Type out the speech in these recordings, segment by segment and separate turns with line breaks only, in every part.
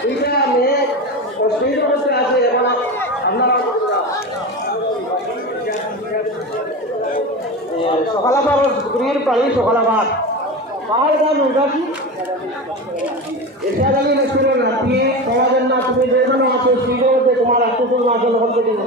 দুইটা মেয়ে স্ত্রীর মধ্যে আছে এবং আপনারা সকালাবার স্ত্রীর বাড়ি সকালাবার পাহাড় গান উদাসী এশিয়া আলী নসিরের নাতি না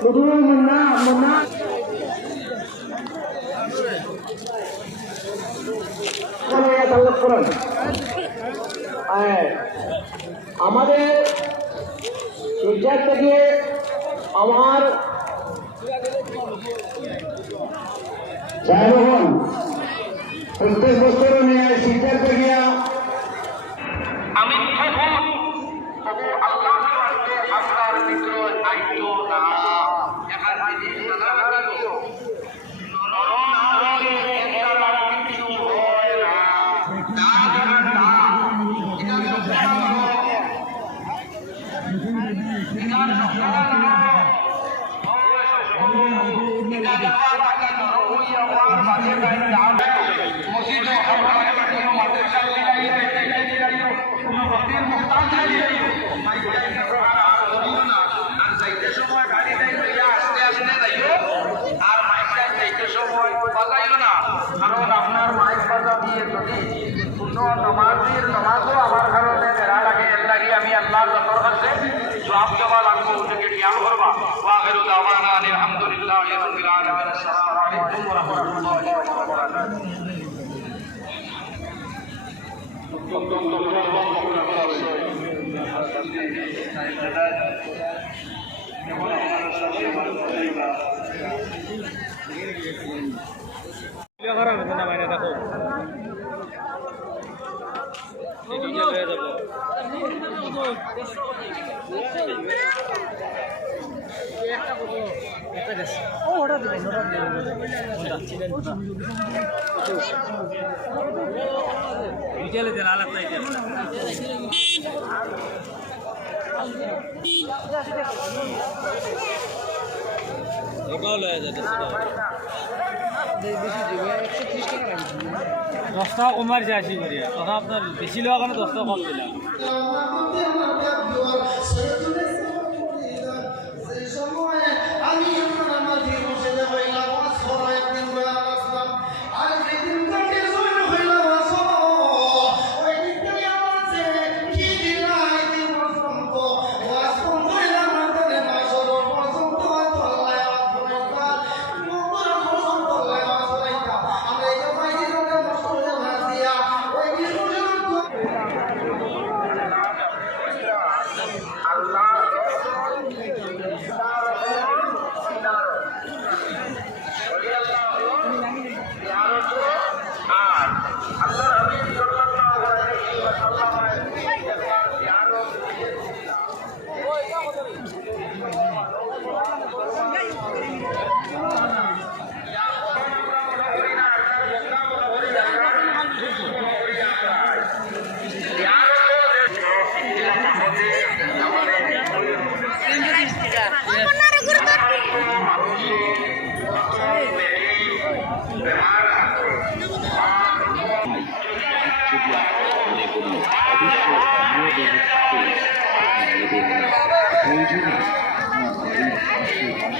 কুদুর মুন্না মুন্না করেন হ্যাঁ, আমাদের শিক্ষার থেকে আমার প্রত্যেক বছর
কারণ আপনার মাইক বাজা দিয়ে যদি কোনো নমাজের আলহামদুলিল্লাহি রাব্বিল আলামিন আসসালামু আলাইকুম ওয়া রাহমাতুল্লাহি ওয়া বারাকাতুহু
দশ টাকা কমার যাইছি করিয়া। তখন আপনার বেশি লওয়া কারণে দশ কম দিলাম।
আল্লাহ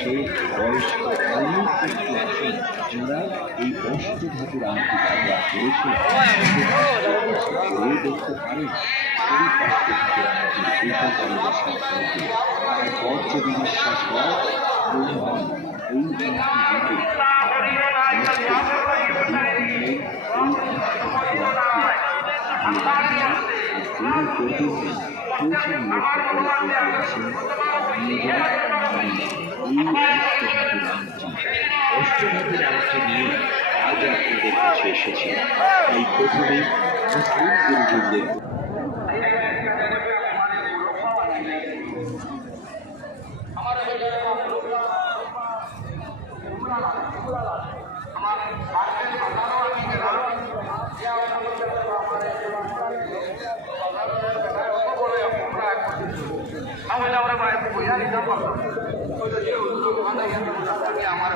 আশেপাশে বয়স্ক আলু করতে আসেন যারা এই অষ্ট ধাতুর আংটি ব্যবহার করেছে করে দেখতে পারেন শরীর অষ্ট ধাতুর আংটি উপকারী শাস্ত্রকে তারপর যদি বিশ্বাস হয়
অষ্টমীর আলোকে নিয়ে আজ আপনাদের কাছে এসেছি। তাই প্রথমে মুসলিম গুরুজনদের
আমার